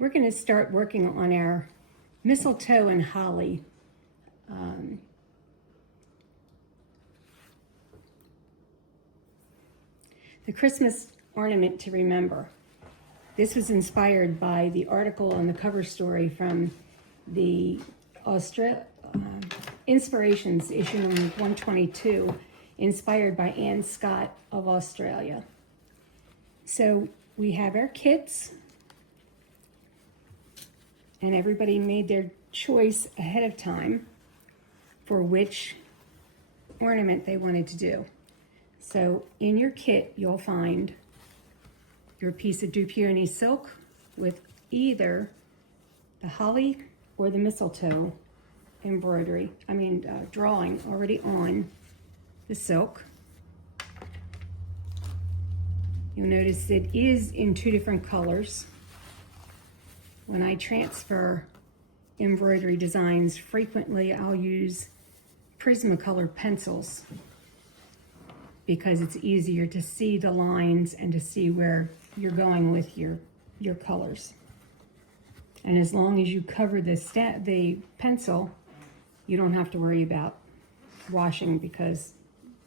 we're going to start working on our mistletoe and holly. The Christmas ornament to remember. This was inspired by the article on the cover story from the Inspirations issue number 122, inspired by Anne Scott of Australia. So we have our kits, and everybody made their choice ahead of time for which ornament they wanted to do. So in your kit, you'll find your piece of Du Peony silk with either the holly or the mistletoe embroidery, drawing already on the silk. You'll notice it is in two different colors. When I transfer embroidery designs, frequently I'll use Prismacolor pencils because it's easier to see the lines and to see where you're going with your colors. And as long as you cover the pencil, you don't have to worry about washing, because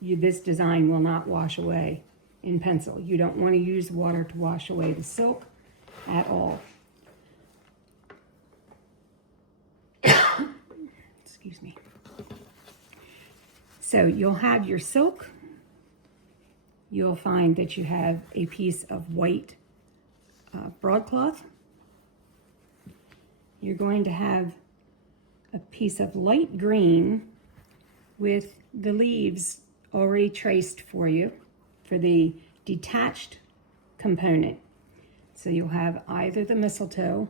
this design will not wash away in pencil. You don't want to use water to wash away the silk at all. Excuse me. So you'll have your silk. You'll find that you have a piece of white broadcloth. You're going to have a piece of light green with the leaves already traced for you for the detached component. So you'll have either the mistletoe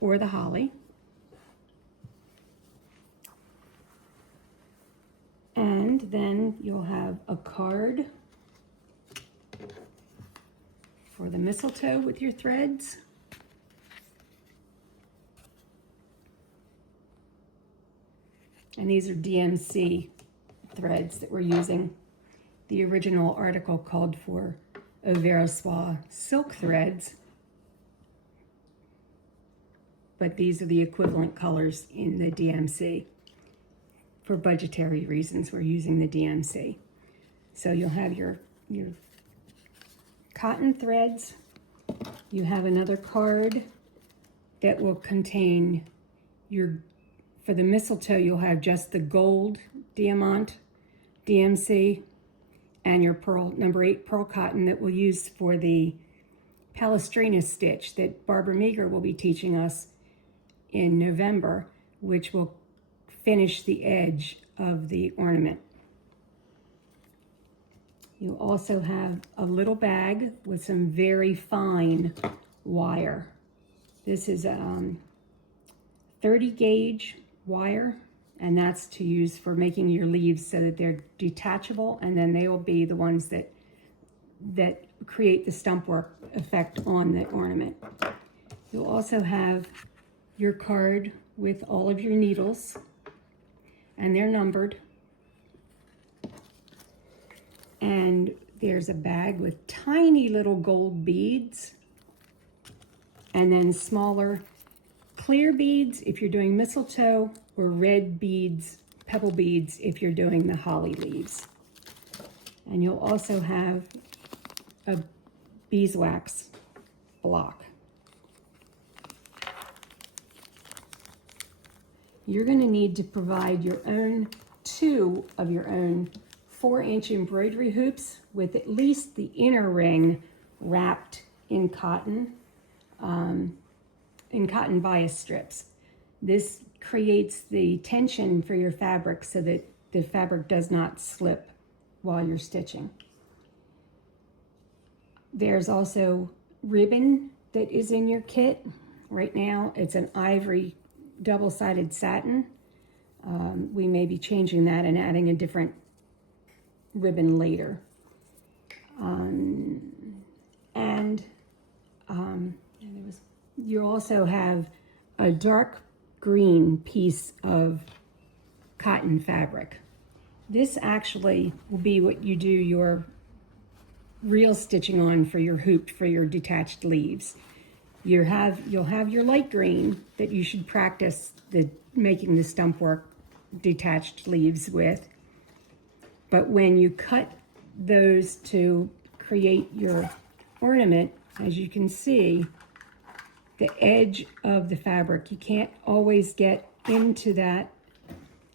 or the holly. And then you'll have a card for the mistletoe with your threads. And these are DMC threads that we're using. The original article called for Auvergne silk threads, but these are the equivalent colors in the DMC. For budgetary reasons, we're using the DMC. So you'll have your cotton threads. You have another card that will contain for the mistletoe, you'll have just the gold diamante DMC and your number 8 pearl cotton that we'll use for the Palestrina stitch that Barbara Meager will be teaching us in November, which will finish the edge of the ornament. You also have a little bag with some very fine wire. This is 30 gauge wire, and that's to use for making your leaves so that they're detachable, and then they will be the ones that create the stump work effect on the ornament. You'll also have your card with all of your needles, and they're numbered. And there's a bag with tiny little gold beads, and then smaller clear beads if you're doing mistletoe, or red beads, pebble beads if you're doing the holly leaves. And you'll also have a beeswax block. You're going to need to provide two of your own 4-inch embroidery hoops with at least the inner ring wrapped in cotton bias strips. This creates the tension for your fabric so that the fabric does not slip while you're stitching. There's also ribbon that is in your kit. Right now it's an ivory double-sided satin. We may be changing that and adding a different ribbon later. You also have a dark green piece of cotton fabric. This actually will be what you do your real stitching on for your hoop for your detached leaves. you'll have your light green that you should practice making the stump work detached leaves with. But when you cut those to create your ornament, as you can see, the edge of the fabric, you can't always get into the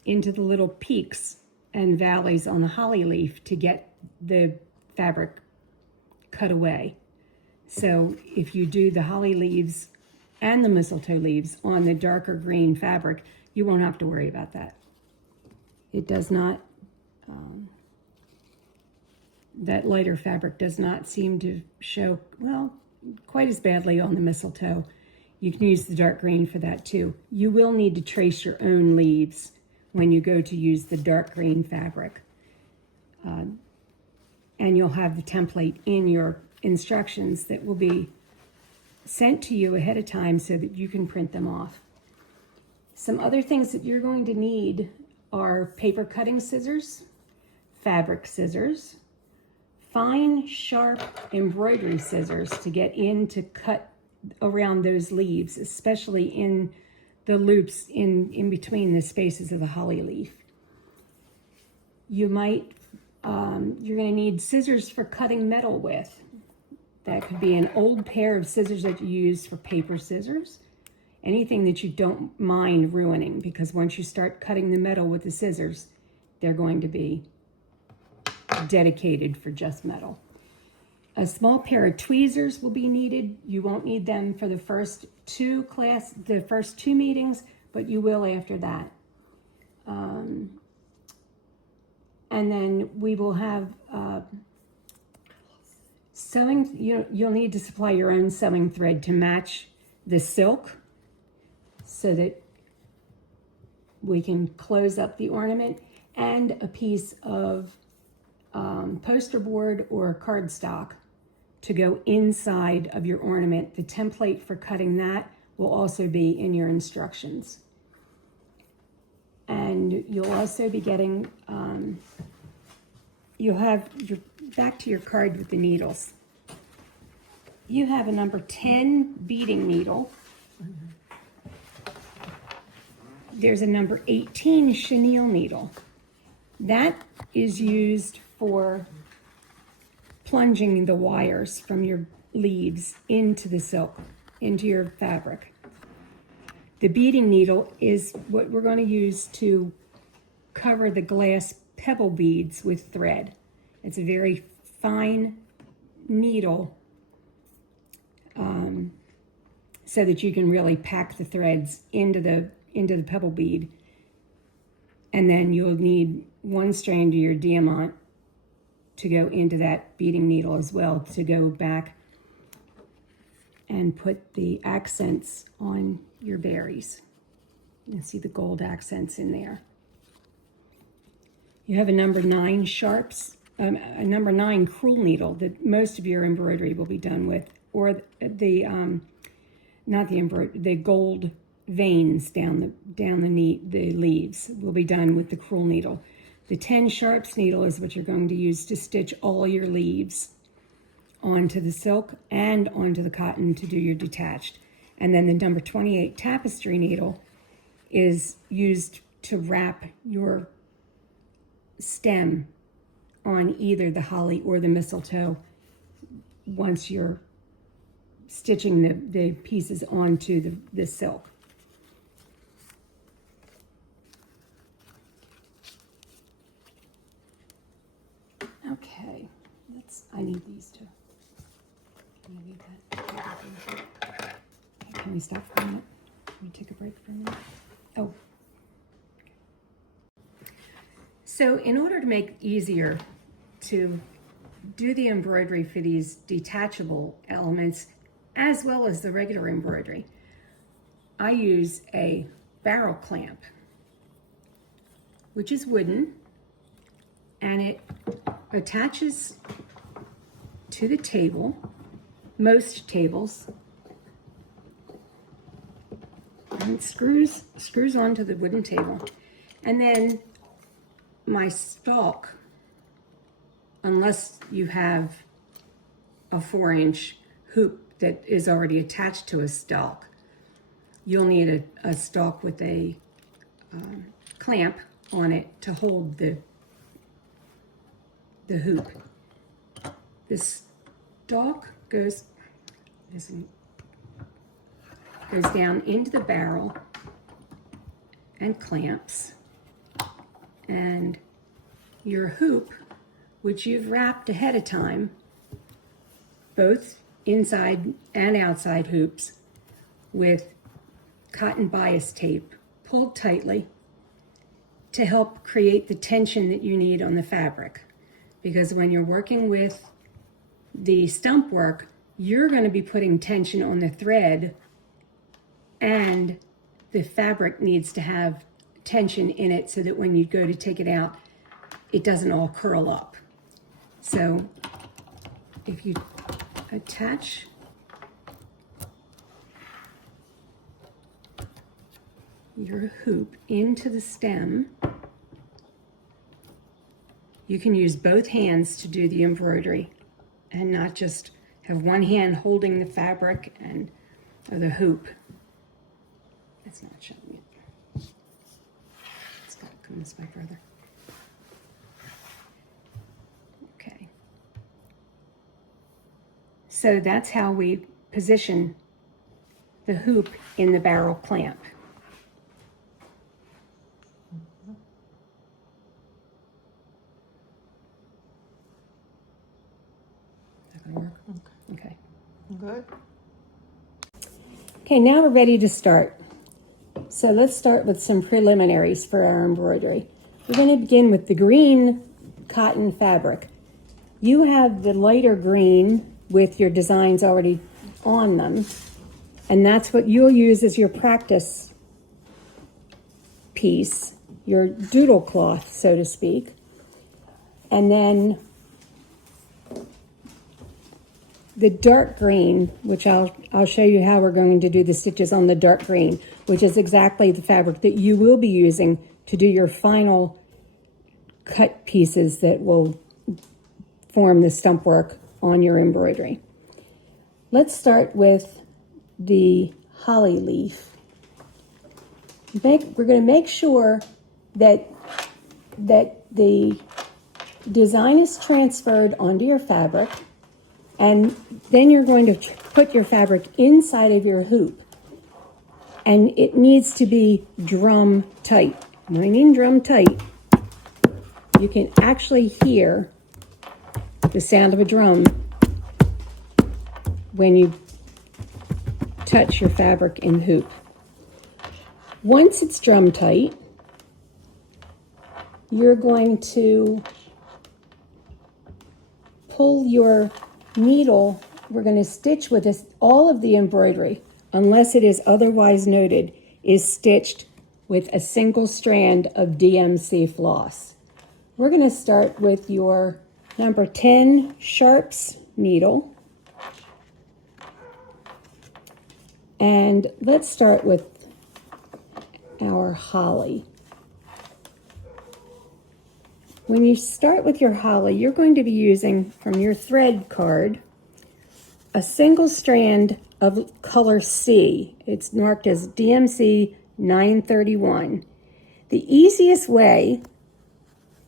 little peaks and valleys on the holly leaf to get the fabric cut away. So if you do the holly leaves and the mistletoe leaves on the darker green fabric, you won't have to worry about that. It does not, that lighter fabric does not seem to show, well, quite as badly on the mistletoe. You can use the dark green for that too. You will need to trace your own leaves when you go to use the dark green fabric. And you'll have the template in your instructions that will be sent to you ahead of time so that you can print them off. Some other things that you're going to need are paper cutting scissors, fabric scissors, fine, sharp embroidery scissors to get in to cut around those leaves, especially in the loops in between the spaces of the holly leaf. You're going to need scissors for cutting metal with. That could be an old pair of scissors that you use for paper scissors. Anything that you don't mind ruining, because once you start cutting the metal with the scissors, they're going to be dedicated for just metal. A small pair of tweezers will be needed. You won't need them for the first two meetings, but you will after that. And then we will have sewing. You'll need to supply your own sewing thread to match the silk so that we can close up the ornament, and a piece of poster board or cardstock to go inside of your ornament. The template for cutting that will also be in your instructions. And you'll also be getting, you'll have back to your card with the needles. You have a number 10 beading needle. There's a number 18 chenille needle. That is used for plunging the wires from your leaves into the silk, into your fabric. The beading needle is what we're going to use to cover the glass pebble beads with thread. It's a very fine needle so that you can really pack the threads into the pebble bead. And then you'll need one strand of your diamant to go into that beading needle as well, to go back and put the accents on your berries. You see the gold accents in there. You have a number 9 sharps, a number 9 crewel needle that most of your embroidery will be done with, or the the gold veins down the leaves will be done with the crewel needle. The 10 sharps needle is what you're going to use to stitch all your leaves onto the silk and onto the cotton to do your detached. And then the number 28 tapestry needle is used to wrap your stem on either the holly or the mistletoe once you're stitching the pieces onto the silk. Okay, I need these two. I need that. Can we stop for a minute? Can we take a break for a minute? Oh. So in order to make it easier to do the embroidery for these detachable elements, as well as the regular embroidery, I use a barrel clamp, which is wooden, and it attaches to the table, most tables, and it screws onto the wooden table. And then my stalk, unless you have a 4-inch hoop that is already attached to a stalk. You'll need a stalk with a clamp on it to hold the hoop. This stalk goes down into the barrel and clamps, and your hoop, which you've wrapped ahead of time, both inside and outside hoops, with cotton bias tape pulled tightly to help create the tension that you need on the fabric. Because when you're working with the stump work, you're going to be putting tension on the thread, and the fabric needs to have tension in it so that when you go to take it out, it doesn't all curl up. So if you attach your hoop into the stem, you can use both hands to do the embroidery and not just have one hand holding the fabric or the hoop. It's not showing it. It's got to come this way further. Okay. So that's how we position the hoop in the barrel clamp. Is that going to work? Okay. Good. Okay, now we're ready to start. So let's start with some preliminaries for our embroidery. We're going to begin with the green cotton fabric. You have the lighter green with your designs already on them, and that's what you'll use as your practice piece, your doodle cloth, so to speak. And then the dark green, which I'll show you how we're going to do the stitches on the dark green, which is exactly the fabric that you will be using to do your final cut pieces that will form the stump work on your embroidery. Let's start with the holly leaf. We're going to make sure that the design is transferred onto your fabric, and then you're going to put your fabric inside of your hoop, and it needs to be drum tight. When I mean drum tight, you can actually hear the sound of a drum when you touch your fabric in the hoop. Once it's drum tight, you're going to pull your needle. We're going to stitch with this. All of the embroidery, unless it is otherwise noted, is stitched with a single strand of DMC floss. We're going to start with your number 10 sharps needle. And let's start with our holly. When you start with your holly, you're going to be using from your thread card a single strand of color C. It's marked as DMC 931. The easiest way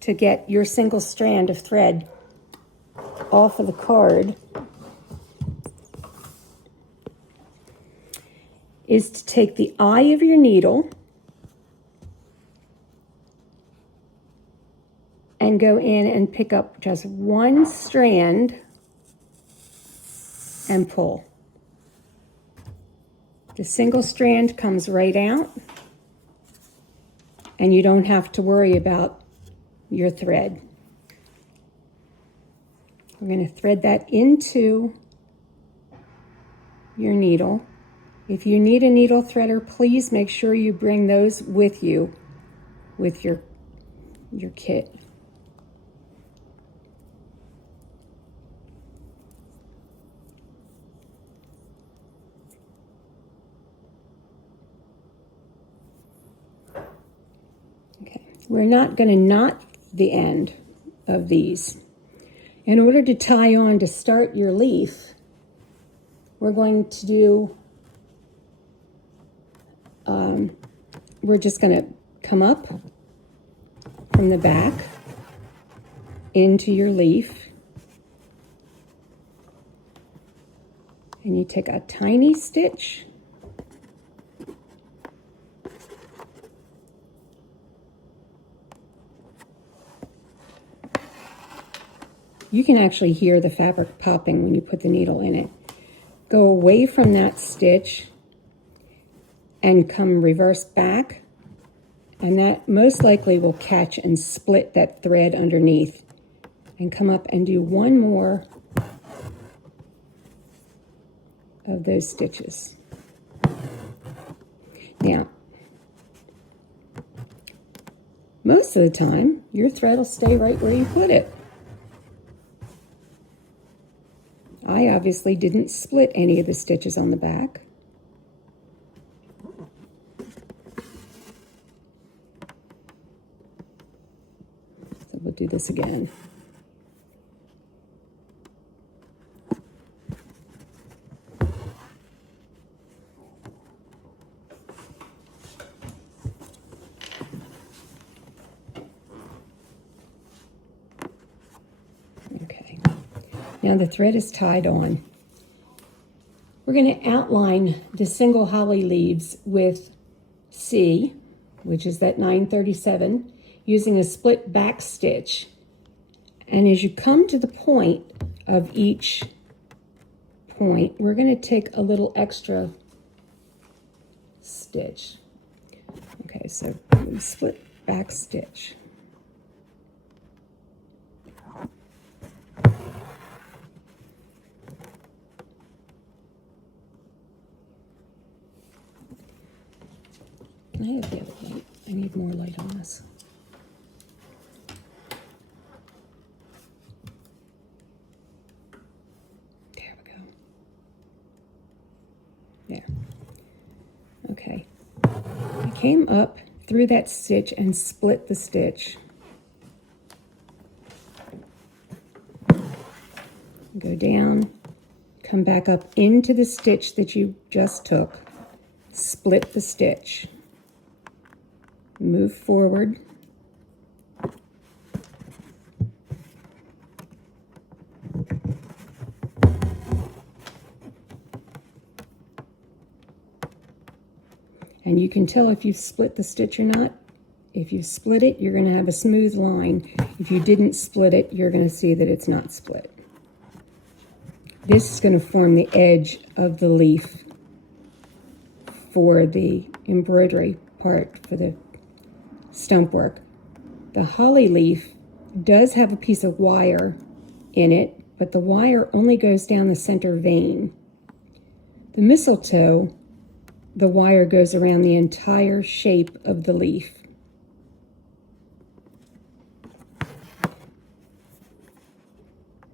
to get your single strand of thread off of the card is to take the eye of your needle and go in and pick up just one strand and pull. The single strand comes right out, and you don't have to worry about your thread. We're going to thread that into your needle. If you need a needle threader, please make sure you bring those with you with your kit. Okay, we're not going to knot the end of these. In order to tie on to start your leaf, we're going to do, we're just going to come up from the back into your leaf, and you take a tiny stitch, you can actually hear the fabric popping when you put the needle in it. Go away from that stitch and come reverse back, and that most likely will catch and split that thread underneath. And come up and do one more of those stitches. Now, most of the time, your thread will stay right where you put it. I obviously didn't split any of the stitches on the back. So we'll do this again. Okay, now the thread is tied on. We're going to outline the single holly leaves with C, which is that 937, using a split back stitch. And as you come to the point of each point, we're going to take a little extra stitch. Okay, so split back stitch. Can I have the other light? I need more light on this. There we go. There. Okay. I came up through that stitch and split the stitch. Go down, come back up into the stitch that you just took, split the stitch. Move forward. And you can tell if you've split the stitch or not. If you split it, you're going to have a smooth line. If you didn't split it, you're going to see that it's not split. This is going to form the edge of the leaf for the embroidery part, for the stump work. The holly leaf does have a piece of wire in it, but the wire only goes down the center vein. The mistletoe, the wire goes around the entire shape of the leaf.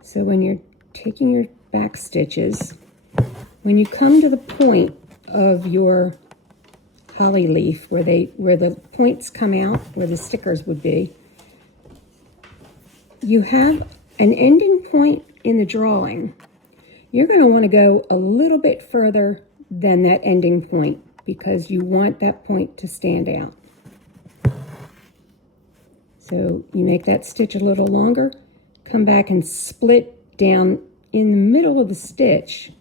So when you're taking your back stitches, when you come to the point of your holly leaf where the points come out, where the stickers would be, you have an ending point in the drawing. You're going to want to go a little bit further than that ending point because you want that point to stand out. So you make that stitch a little longer, come back and split down in the middle of the stitch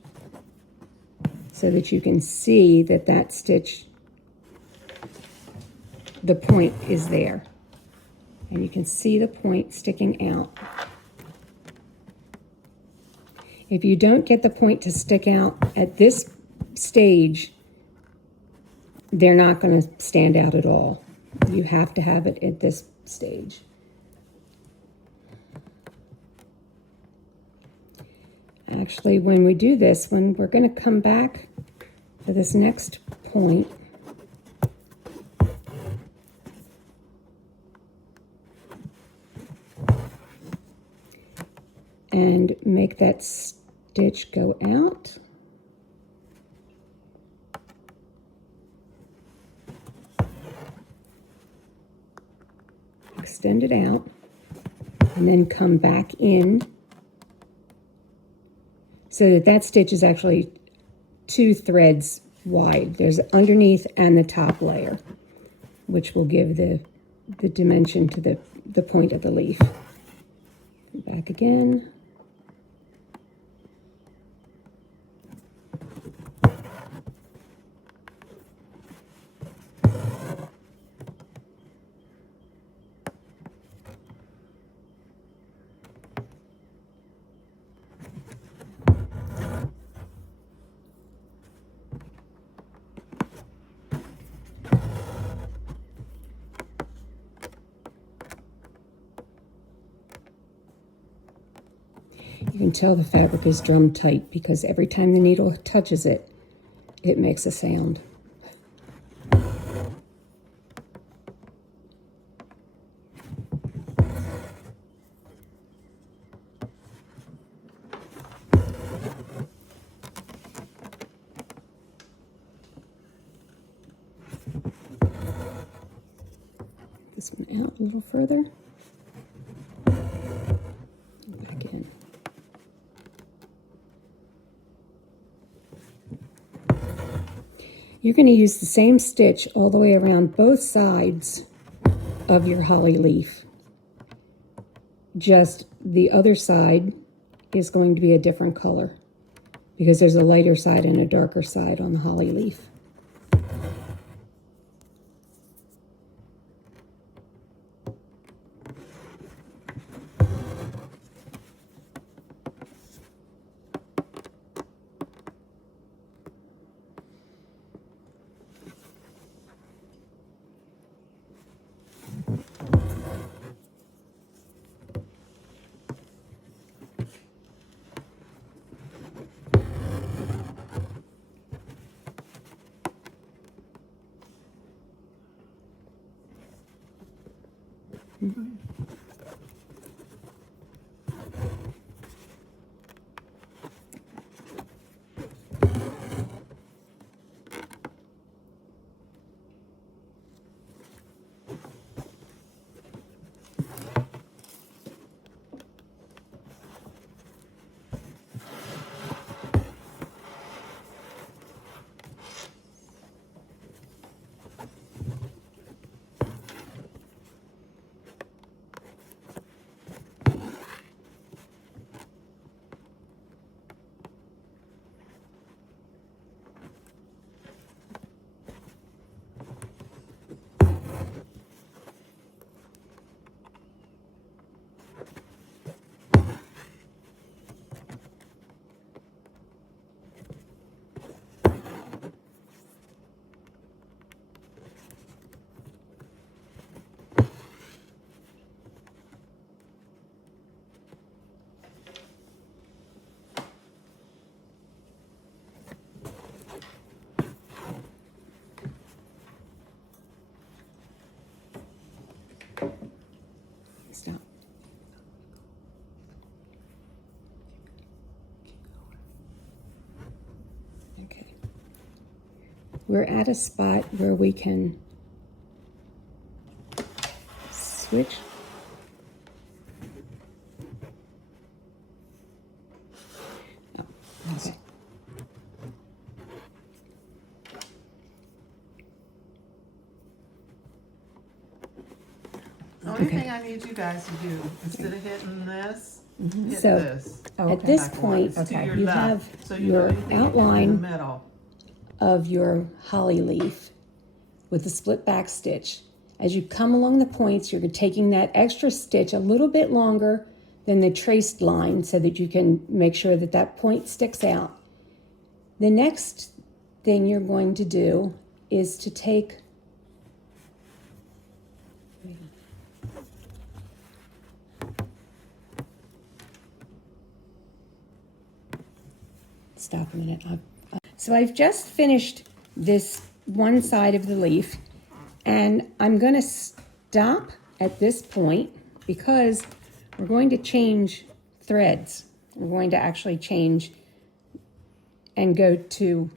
so that you can see that that stitch, the point is there. And you can see the point sticking out. If you don't get the point to stick out at this stage, they're not going to stand out at all. You have to have it at this stage. Actually, when we do this, when we're going to come back to this next point, and make that stitch go out. Extend it out, and then come back in so that that stitch is actually 2 threads wide. There's underneath and the top layer, which will give the dimension to the point of the leaf. Back again. You can tell the fabric is drum tight because every time the needle touches it, it makes a sound. This one out a little further. Back in. You're going to use the same stitch all the way around both sides of your holly leaf. Just the other side is going to be a different color because there's a lighter side and a darker side on the holly leaf. Stop. Okay. We're at a spot where we can switch. Oh, okay. The only thing I need you guys to do, instead of hitting this, hit So, this. at this point, It's to your you left, have so you your know anything in the outline middle. of your holly leaf with the split back stitch. As you come along the points, you're taking that extra stitch a little bit longer than the traced line so that you can make sure that that point sticks out. The next thing you're going to do is to take stop a minute. So I've just finished this one side of the leaf, and I'm going to stop at this point because we're going to change threads. We're going to actually change and go to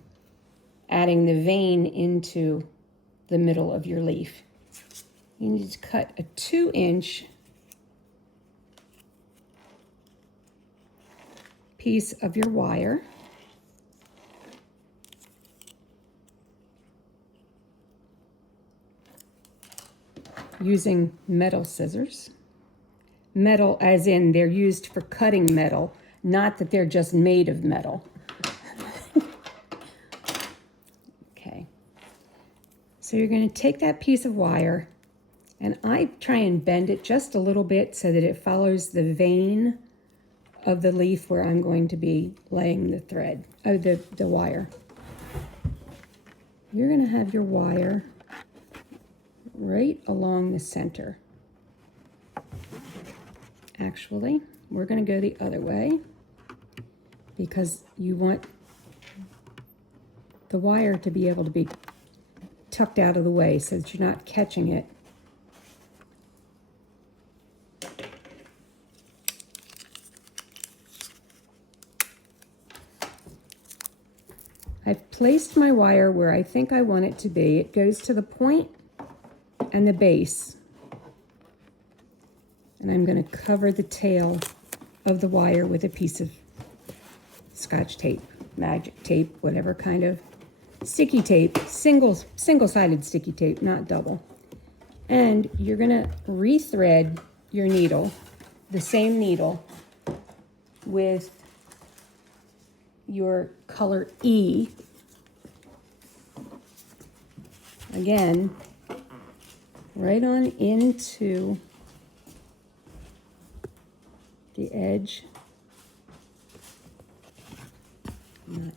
adding the vein into the middle of your leaf. You need to cut a 2-inch piece of your wire. using metal scissors. Metal as in they're used for cutting metal, not that they're just made of metal. Okay. So you're going to take that piece of wire, and I try and bend it just a little bit so that it follows the vein of the leaf where I'm going to be laying the thread, the wire. You're going to have your wire right along the center. Actually, we're going to go the other way because you want the wire to be able to be tucked out of the way so that you're not catching it. I've placed my wire where I think I want it to be. It goes to the point and the base. And I'm going to cover the tail of the wire with a piece of Scotch tape, magic tape, whatever kind of sticky tape, single-sided sticky tape, not double. And you're going to rethread your needle, the same needle, with your color E. Again, right on into the edge. Here we go.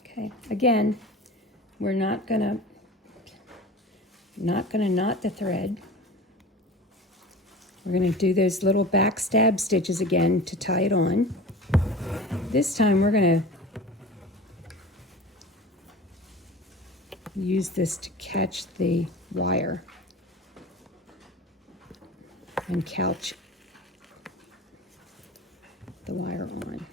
Okay, again, we're not gonna knot the thread. We're gonna do those little back stab stitches again to tie it on. This time we're gonna use this to catch the wire and couch the wire on.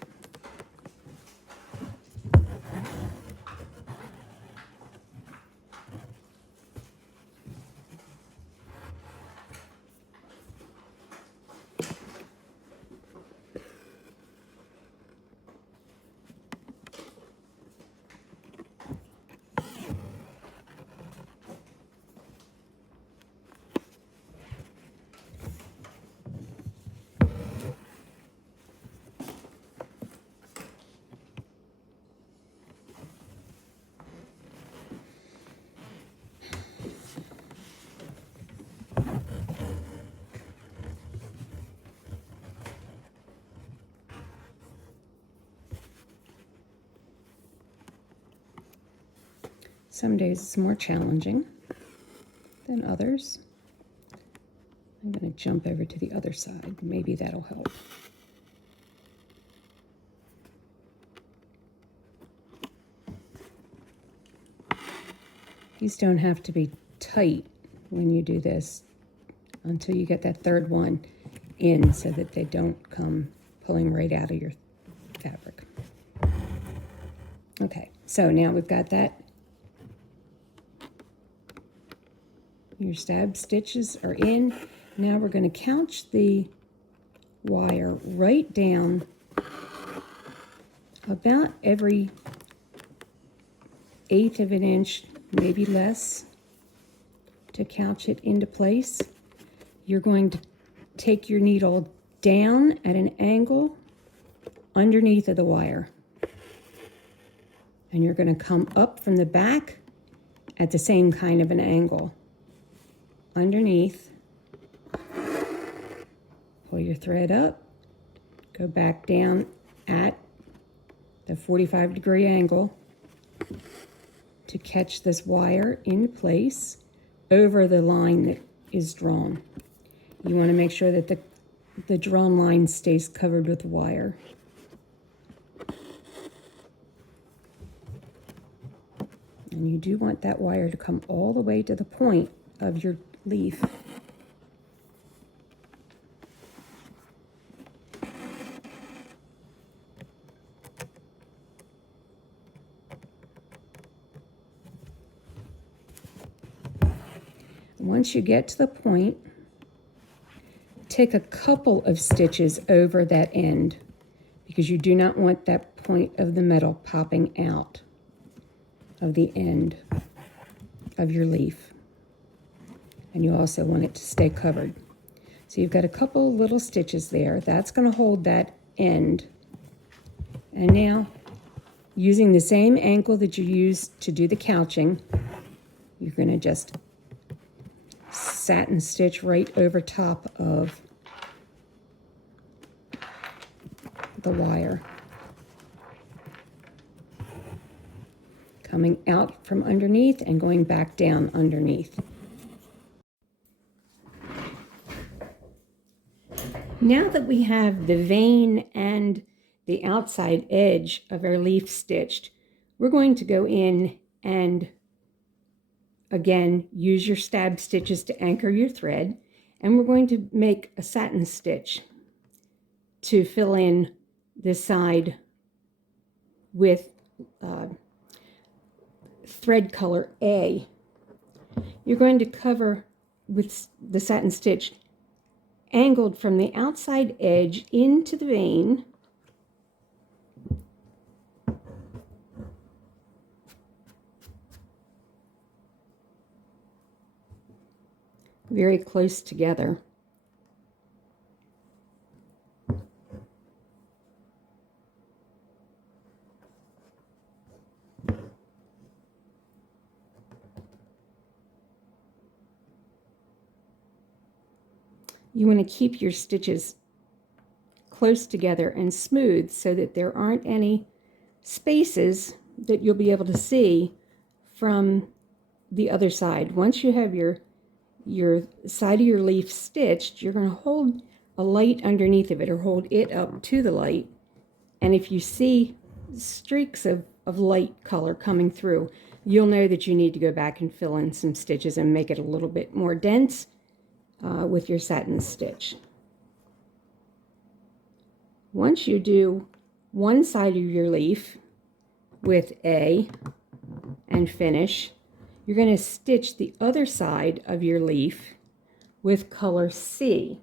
Some days it's more challenging than others. I'm going to jump over to the other side. Maybe that'll help. These don't have to be tight when you do this until you get that third one in so that they don't come pulling right out of your fabric. Okay, so now we've got that. Your stab stitches are in. Now we're going to couch the wire right down about every 1/8 of an inch, maybe less, to couch it into place. You're going to take your needle down at an angle underneath of the wire. And you're going to come up from the back at the same kind of an angle. Underneath, pull your thread up, go back down at the 45-degree angle to catch this wire in place over the line that is drawn. You want to make sure that the drawn line stays covered with wire. And you do want that wire to come all the way to the point of your leaf. Once you get to the point, take a couple of stitches over that end because you do not want that point of the metal popping out of the end of your leaf. And you also want it to stay covered. So you've got a couple little stitches there. That's going to hold that end. And now, using the same ankle that you used to do the couching, you're going to just satin stitch right over top of the wire, coming out from underneath and going back down underneath. Now that we have the vein and the outside edge of our leaf stitched, we're going to go in and again use your stab stitches to anchor your thread, and we're going to make a satin stitch to fill in this side with thread color A. You're going to cover with the satin stitch angled from the outside edge into the vein, very close together. You want to keep your stitches close together and smooth so that there aren't any spaces that you'll be able to see from the other side. Once you have your side of your leaf stitched, you're going to hold a light underneath of it or hold it up to the light. And if you see streaks of light color coming through, you'll know that you need to go back and fill in some stitches and make it a little bit more dense with your satin stitch. Once you do one side of your leaf with A and finish, you're going to stitch the other side of your leaf with color C.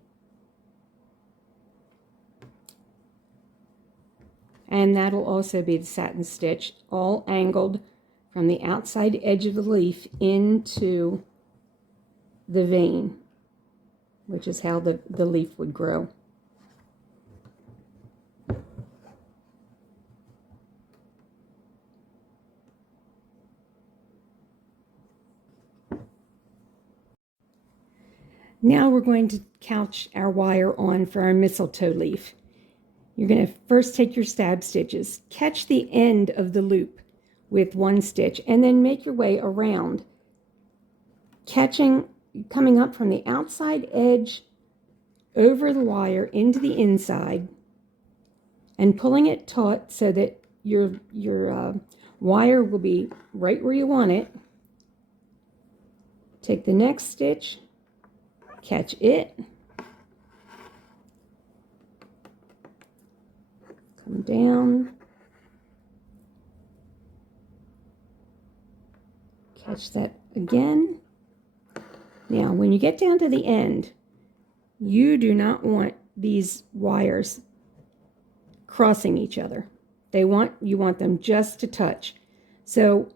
And that'll also be the satin stitch, all angled from the outside edge of the leaf into the vein, which is how the leaf would grow. Now we're going to couch our wire on for our mistletoe leaf. You're going to first take your stab stitches, catch the end of the loop with one stitch, and then make your way around, coming up from the outside edge over the wire into the inside and pulling it taut so that your wire will be right where you want it. Take the next stitch, catch it, come down, catch that again. Now, when you get down to the end, you do not want these wires crossing each other. You want them just to touch. So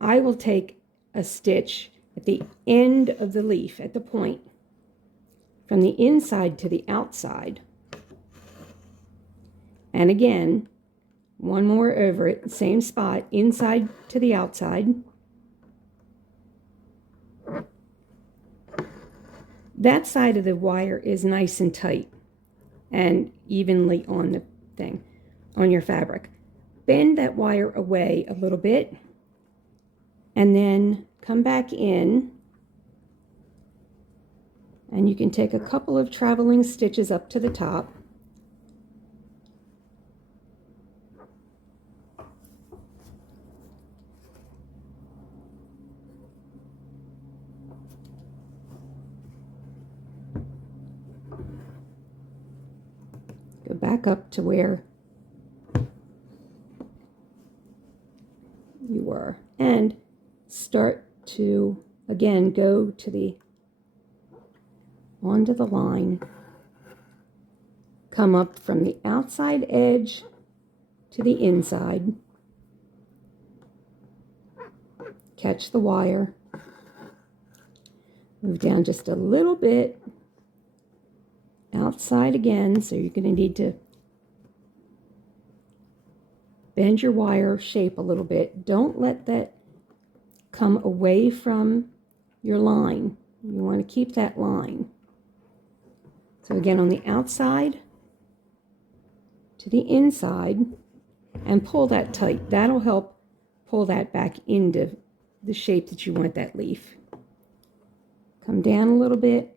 I will take a stitch at the end of the leaf, at the point, from the inside to the outside. And again, one more over it, same spot, inside to the outside. That side of the wire is nice and tight and evenly on the thing, on your fabric. Bend that wire away a little bit and then come back in, and you can take a couple of traveling stitches up to the top. back up to where you were and start to again go to the onto the line, come up from the outside edge to the inside, catch the wire, move down just a little bit outside again, so you're going to need to bend your wire shape a little bit. Don't let that come away from your line. You want to keep that line. So again, on the outside to the inside, and pull that tight. That'll help pull that back into the shape that you want that leaf. Come down a little bit.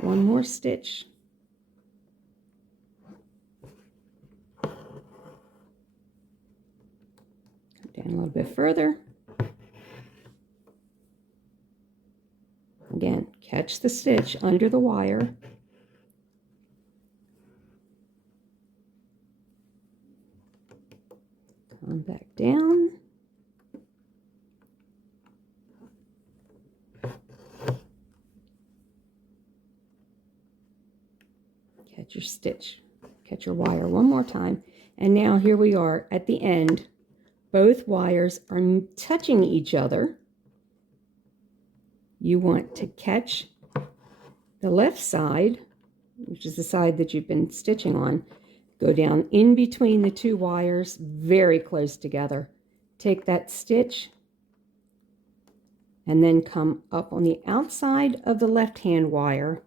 One more stitch. Come down a little bit further. Again, catch the stitch under the wire. Come back down. Catch your stitch. Catch your wire one more time. And now here we are at the end. Both wires are touching each other. You want to catch the left side, which is the side that you've been stitching on, go down in between the two wires, very close together. Take that stitch and then come up on the outside of the left-hand wire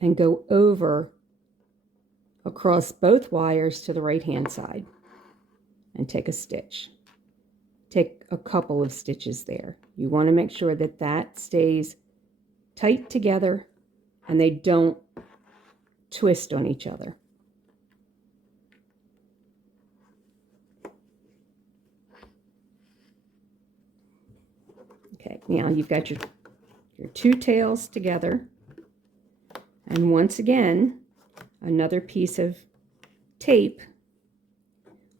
and go over across both wires to the right-hand side and take a stitch. Take a couple of stitches there. You want to make sure that that stays tight together and they don't twist on each other. Okay, now you've got your two tails together. And once again, another piece of tape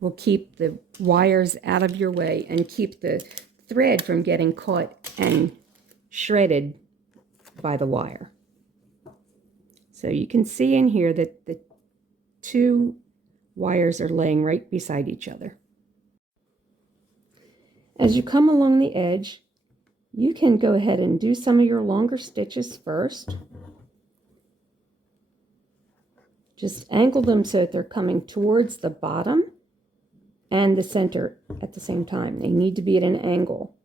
will keep the wires out of your way and keep the thread from getting caught and shredded by the wire. So you can see in here that the two wires are laying right beside each other. As you come along the edge, you can go ahead and do some of your longer stitches first. Just angle them so that they're coming towards the bottom and the center at the same time. They need to be at an angle.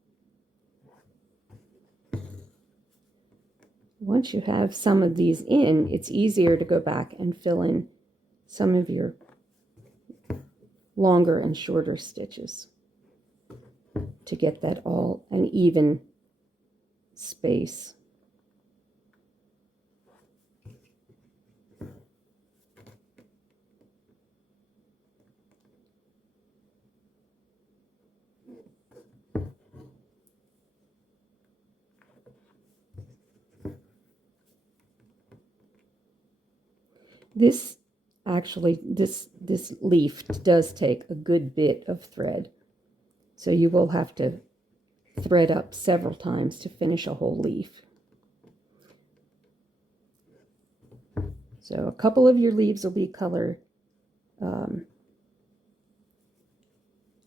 Once you have some of these in, it's easier to go back and fill in some of your longer and shorter stitches to get that all an even space. This actually, this leaf does take a good bit of thread. So you will have to thread up several times to finish a whole leaf. So a couple of your leaves will be color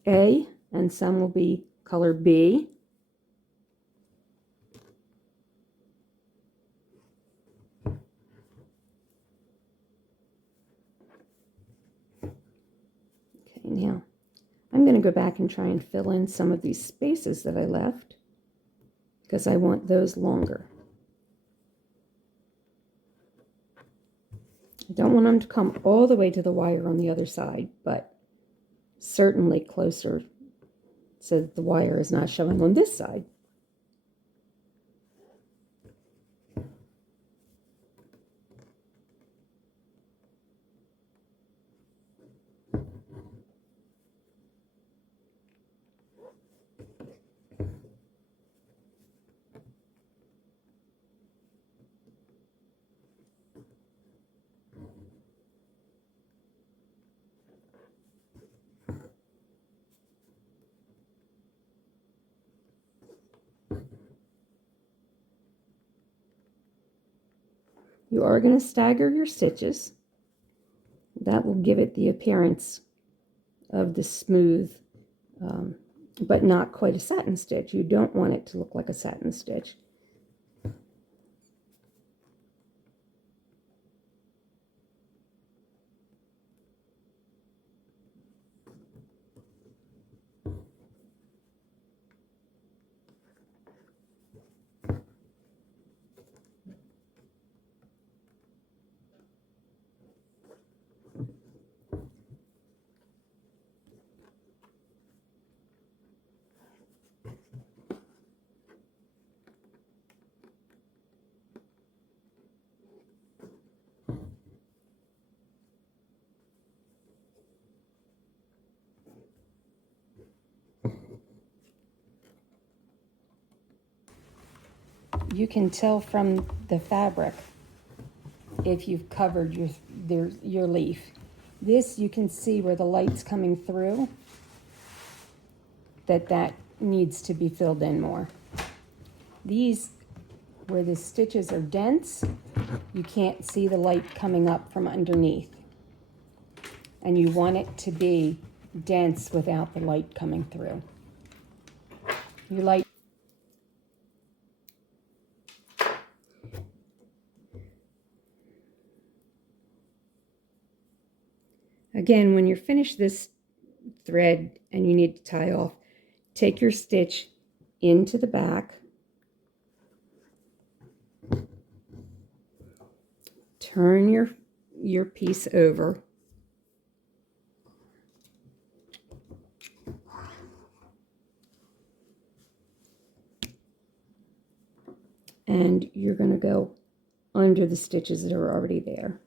A, and some will be color B. Okay, now I'm going to go back and try and fill in some of these spaces that I left because I want those longer. I don't want them to come all the way to the wire on the other side, but certainly closer so that the wire is not showing on this side. You are going to stagger your stitches. That will give it the appearance of the smooth, but not quite a satin stitch. You don't want it to look like a satin stitch. You can tell from the fabric if you've covered your leaf. This, you can see where the light's coming through, that needs to be filled in more. These, where the stitches are dense, you can't see the light coming up from underneath. And you want it to be dense without the light coming through. Your light. Again, when you're finished this thread and you need to tie off, take your stitch into the back, turn your piece over, and you're going to go under the stitches that are already there.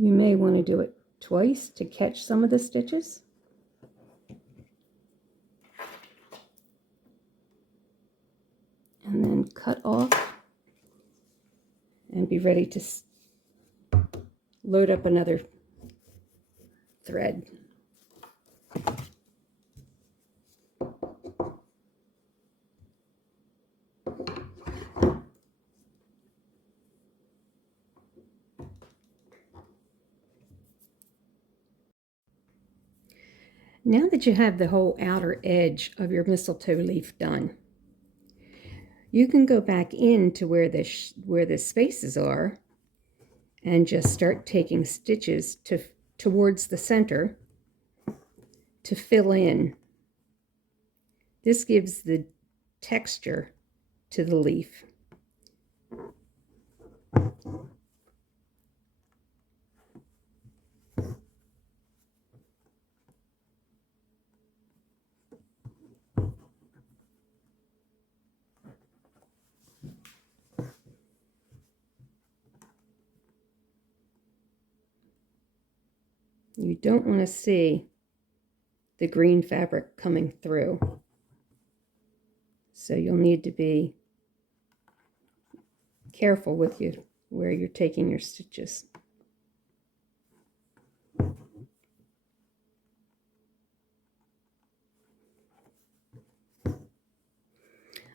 You may want to do it twice to catch some of the stitches. And then cut off and be ready to load up another thread. Now that you have the whole outer edge of your mistletoe leaf done, you can go back into where the spaces are and just start taking stitches towards the center to fill in. This gives the texture to the leaf. You don't want to see the green fabric coming through. So you'll need to be careful with where you're taking your stitches.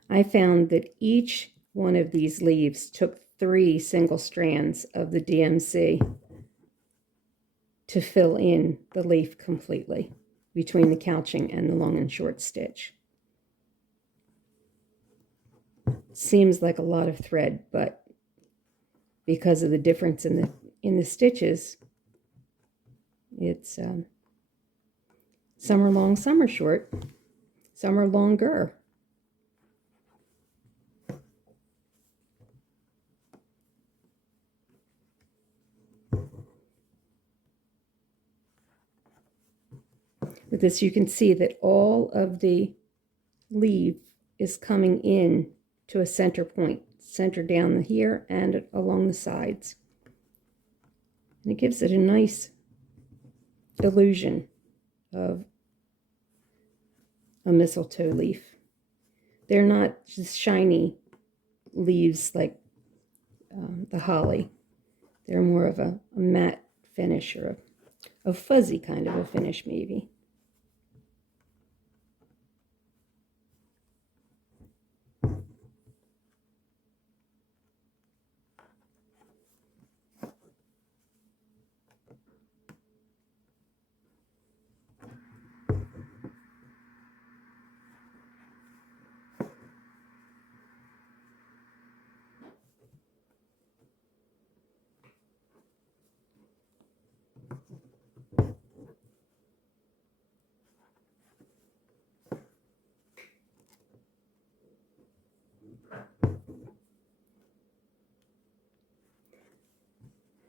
I found that each one of these leaves took 3 single strands of the DMC to fill in the leaf completely between the couching and the long and short stitch. Seems like a lot of thread, but because of the difference in the stitches, it's some are long, some are short, some are longer. With this, you can see that all of the leaf is coming in to a center point, center down here and along the sides. And it gives it a nice illusion of a mistletoe leaf. They're not just shiny leaves like the holly. They're more of a matte finish, or a fuzzy kind of a finish maybe.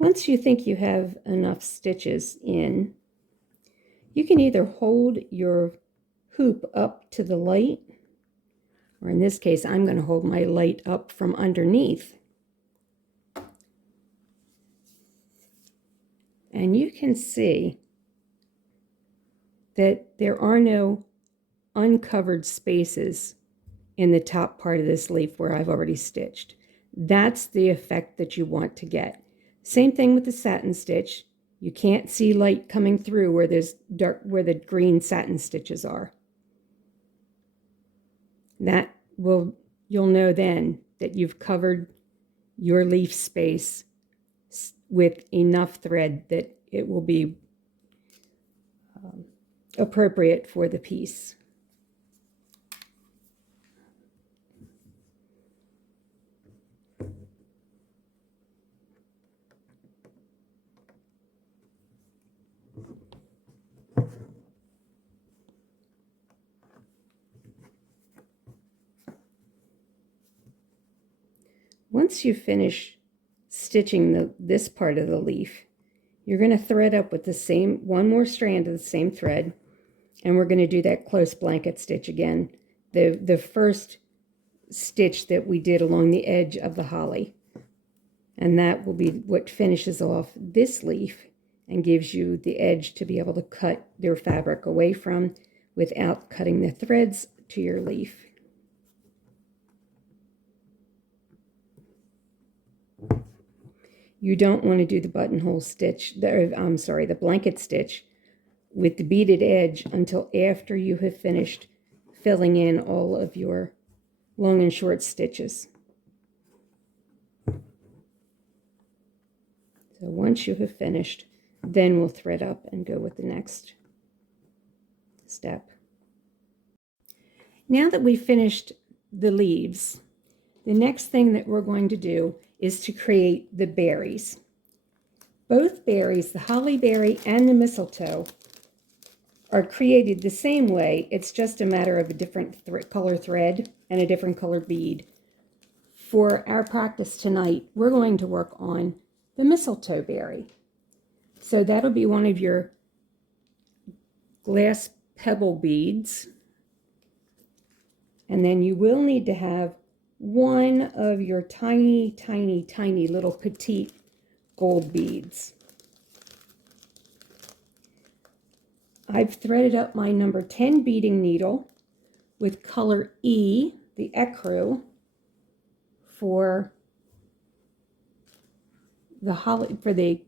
Once you think you have enough stitches in, you can either hold your hoop up to the light, or in this case, I'm going to hold my light up from underneath. And you can see that there are no uncovered spaces in the top part of this leaf where I've already stitched. That's the effect that you want to get. Same thing with the satin stitch. You can't see light coming through where there's dark, where the green satin stitches are. You'll know then that you've covered your leaf space with enough thread that it will be appropriate for the piece. Once you finish stitching this part of the leaf, you're going to thread up with one more strand of the same thread, and we're going to do that close blanket stitch again, the first stitch that we did along the edge of the holly. And that will be what finishes off this leaf and gives you the edge to be able to cut your fabric away from without cutting the threads to your leaf. You don't want to do the buttonhole stitch, the blanket stitch with the beaded edge until after you have finished filling in all of your long and short stitches. So once you have finished, then we'll thread up and go with the next step. Now that we've finished the leaves, the next thing that we're going to do is to create the berries. Both berries, the holly berry and the mistletoe, are created the same way. It's just a matter of a different color thread and a different color bead. For our practice tonight, we're going to work on the mistletoe berry. So that'll be one of your glass pebble beads. And then you will need to have one of your tiny, tiny, tiny little petite gold beads. I've threaded up my number 10 beading needle with color E, the ecru, for the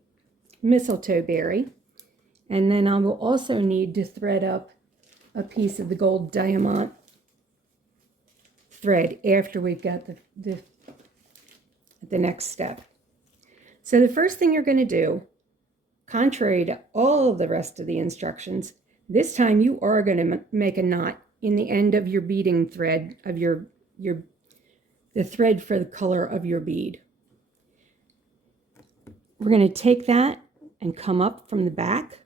mistletoe berry. And then I will also need to thread up a piece of the gold diamond thread after we've got the next step. So the first thing you're going to do, contrary to all of the rest of the instructions, this time you are going to make a knot in the end of your beading thread of the thread for the color of your bead. We're going to take that and come up from the back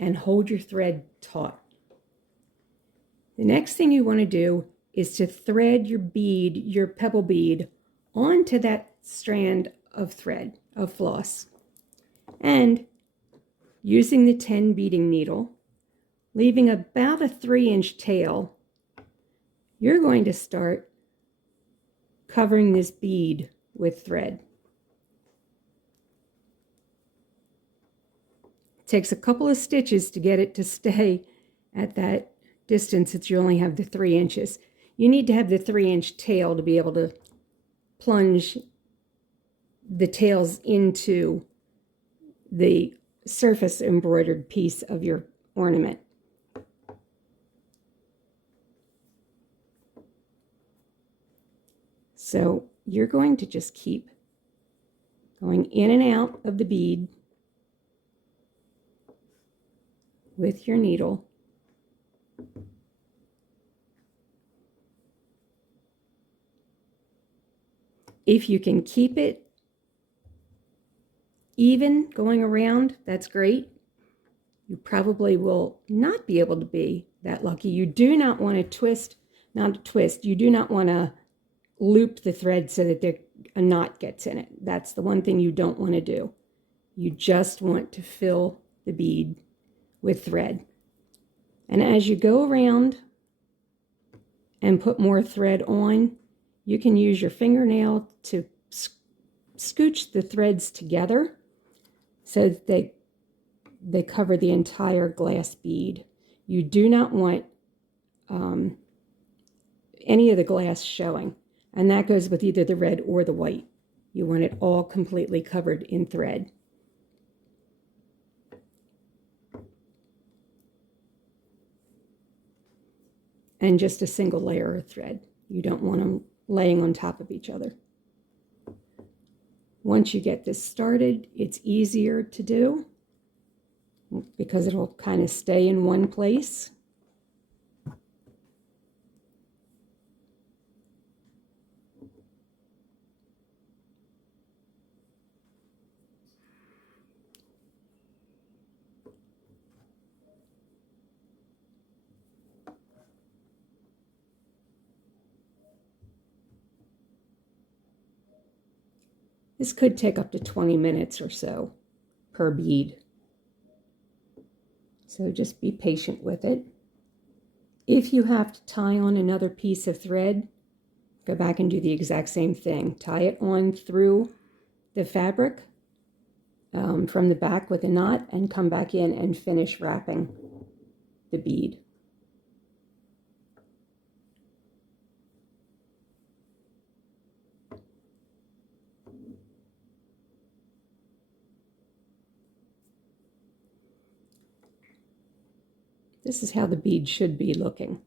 and hold your thread taut. The next thing you want to do is to thread your bead, your pebble bead, onto that strand of thread, of floss. And using the 10 beading needle, leaving about a 3-inch tail, you're going to start covering this bead with thread. It takes a couple of stitches to get it to stay at that distance that you only have the 3 inches. You need to have the 3-inch tail to be able to plunge the tails into the surface embroidered piece of your ornament. So you're going to just keep going in and out of the bead with your needle. If you can keep it even going around, that's great. You probably will not be able to be that lucky. You do not want to twist, you do not want to loop the thread so that a knot gets in it. That's the one thing you don't want to do. You just want to fill the bead with thread. And as you go around and put more thread on, you can use your fingernail to scooch the threads together so that they cover the entire glass bead. You do not want any of the glass showing, and that goes with either the red or the white. You want it all completely covered in thread. And just a single layer of thread. You don't want them laying on top of each other. Once you get this started, it's easier to do because it'll kind of stay in one place. This could take up to 20 minutes or so per bead. So just be patient with it. If you have to tie on another piece of thread, go back and do the exact same thing. Tie it on through the fabric from the back with a knot and come back in and finish wrapping the bead. This is how the bead should be looking.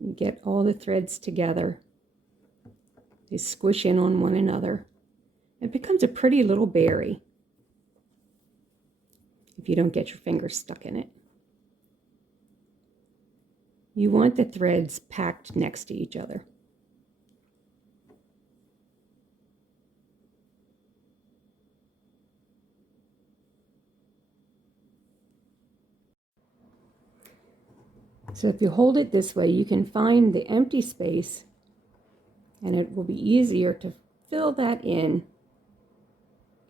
You get all the threads together. They squish in on one another. It becomes a pretty little berry if you don't get your fingers stuck in it. You want the threads packed next to each other. So if you hold it this way, you can find the empty space, and it will be easier to fill that in.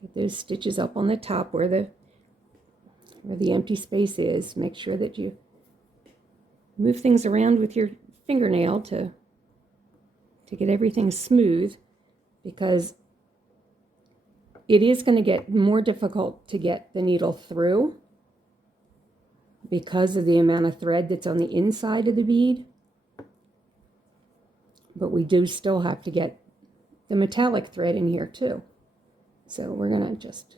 Get those stitches up on the top where the empty space is. Make sure that you move things around with your fingernail to get everything smooth, because it is going to get more difficult to get the needle through because of the amount of thread that's on the inside of the bead. But we do still have to get the metallic thread in here too. So we're going to just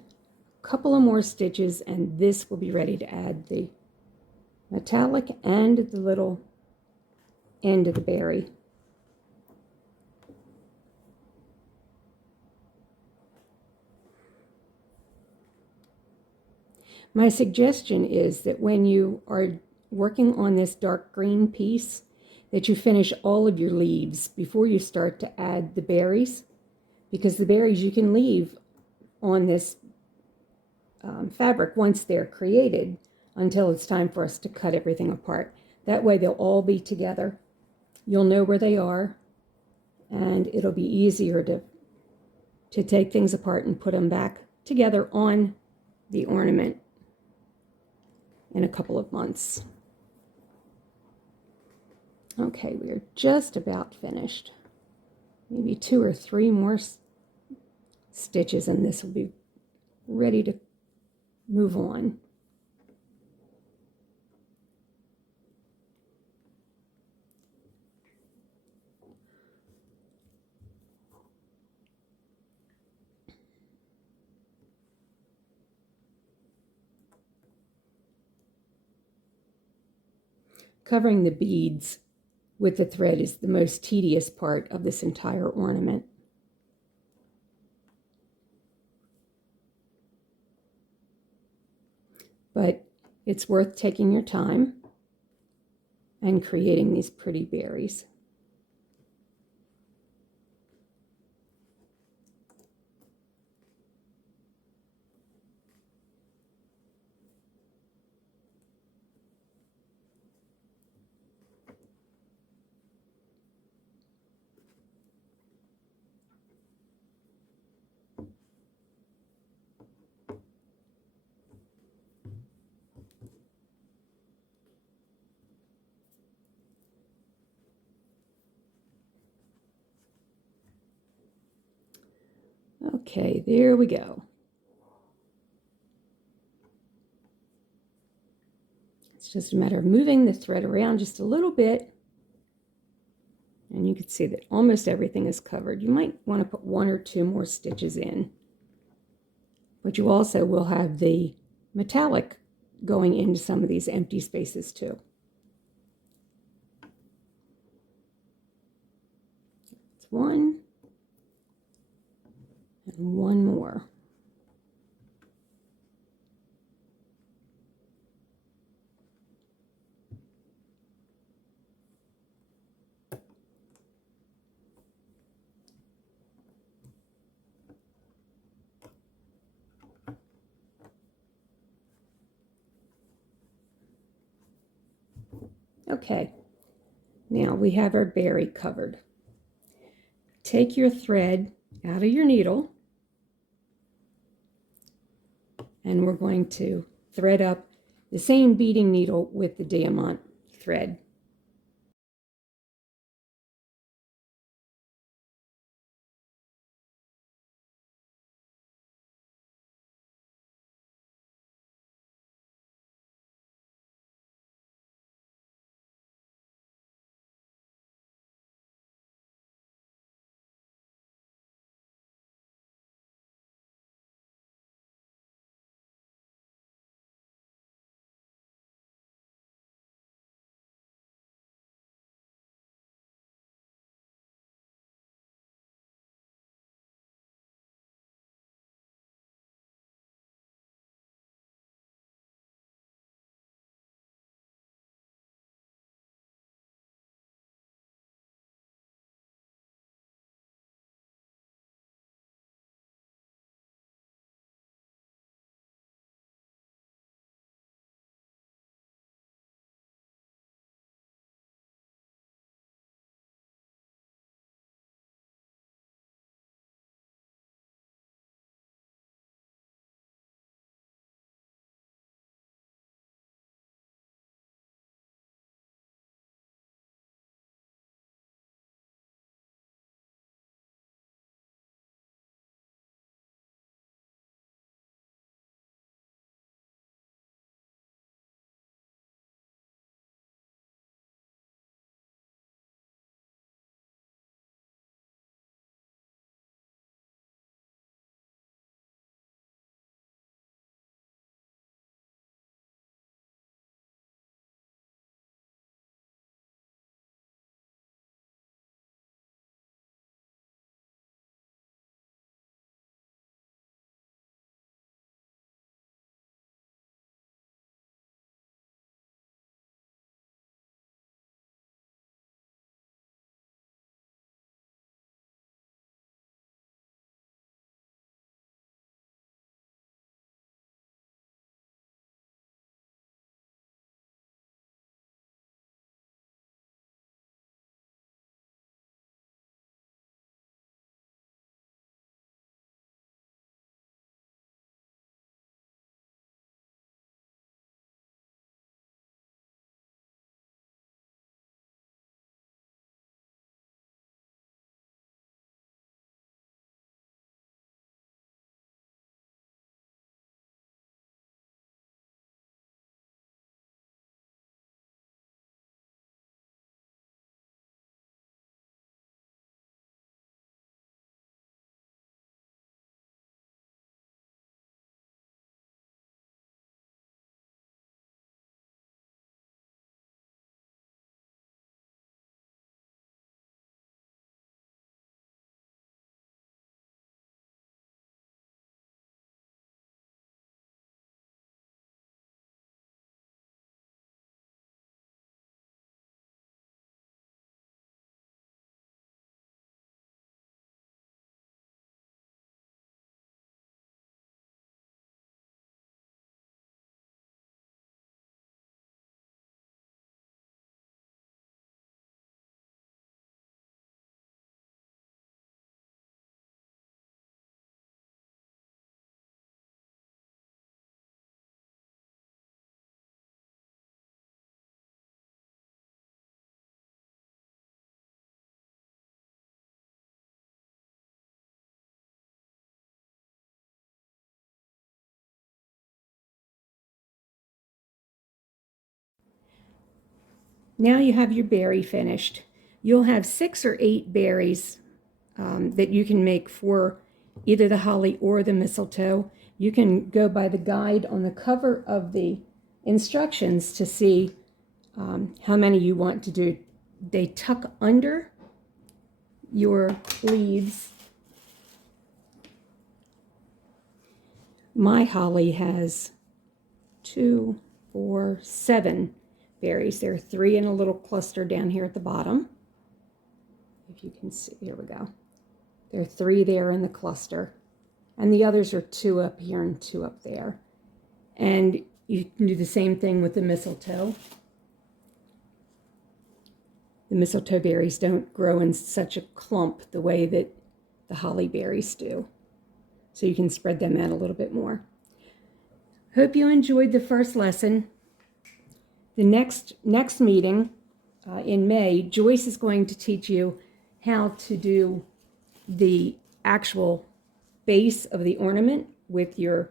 a couple of more stitches, and this will be ready to add the metallic and the little end of the berry. My suggestion is that when you are working on this dark green piece, that you finish all of your leaves before you start to add the berries, because the berries you can leave on this fabric once they're created until it's time for us to cut everything apart. That way they'll all be together. You'll know where they are, and it'll be easier to take things apart and put them back together on the ornament in a couple of months. Okay, we are just about finished. Maybe 2 or 3 more stitches and this will be ready to move on. Covering the beads with the thread is the most tedious part of this entire ornament. But it's worth taking your time and creating these pretty berries. Okay, there we go. It's just a matter of moving the thread around just a little bit. And you can see that almost everything is covered. You might want to put 1 or 2 more stitches in. But you also will have the metallic going into some of these empty spaces too. It's 1 and 1 more. Okay, now we have our berry covered. Take your thread out of your needle and we're going to thread up the same beading needle with the diamond thread. Now you have your berry finished. You'll have 6 or 8 berries that you can make for either the holly or the mistletoe. You can go by the guide on the cover of the instructions to see how many you want to do. They tuck under your leaves. My holly has 2, 4, 7 berries. There are 3 in a little cluster down here at the bottom. If you can see, here we go. There are 3 there in the cluster. And the others are 2 up here and 2 up there. And you can do the same thing with the mistletoe. The mistletoe berries don't grow in such a clump the way that the holly berries do. So you can spread them out a little bit more. Hope you enjoyed the first lesson. The next meeting in May, Joyce is going to teach you how to do the actual base of the ornament with your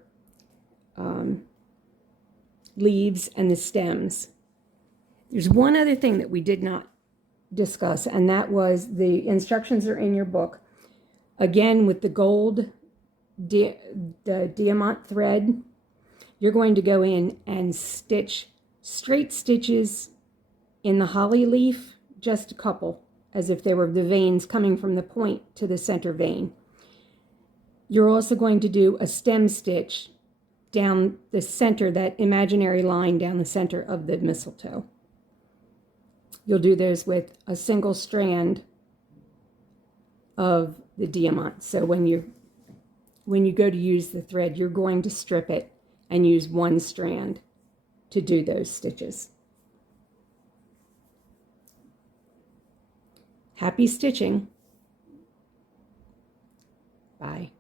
leaves and the stems. There's one other thing that we did not discuss, and that was the instructions are in your book. Again, with the gold the diamant thread, you're going to go in and stitch straight stitches in the holly leaf, just a couple, as if they were the veins coming from the point to the center vein. You're also going to do a stem stitch down the center, that imaginary line down the center of the mistletoe. You'll do those with a single strand of the diamant. So when you go to use the thread, you're going to strip it and use one strand to do those stitches. Happy stitching. Bye.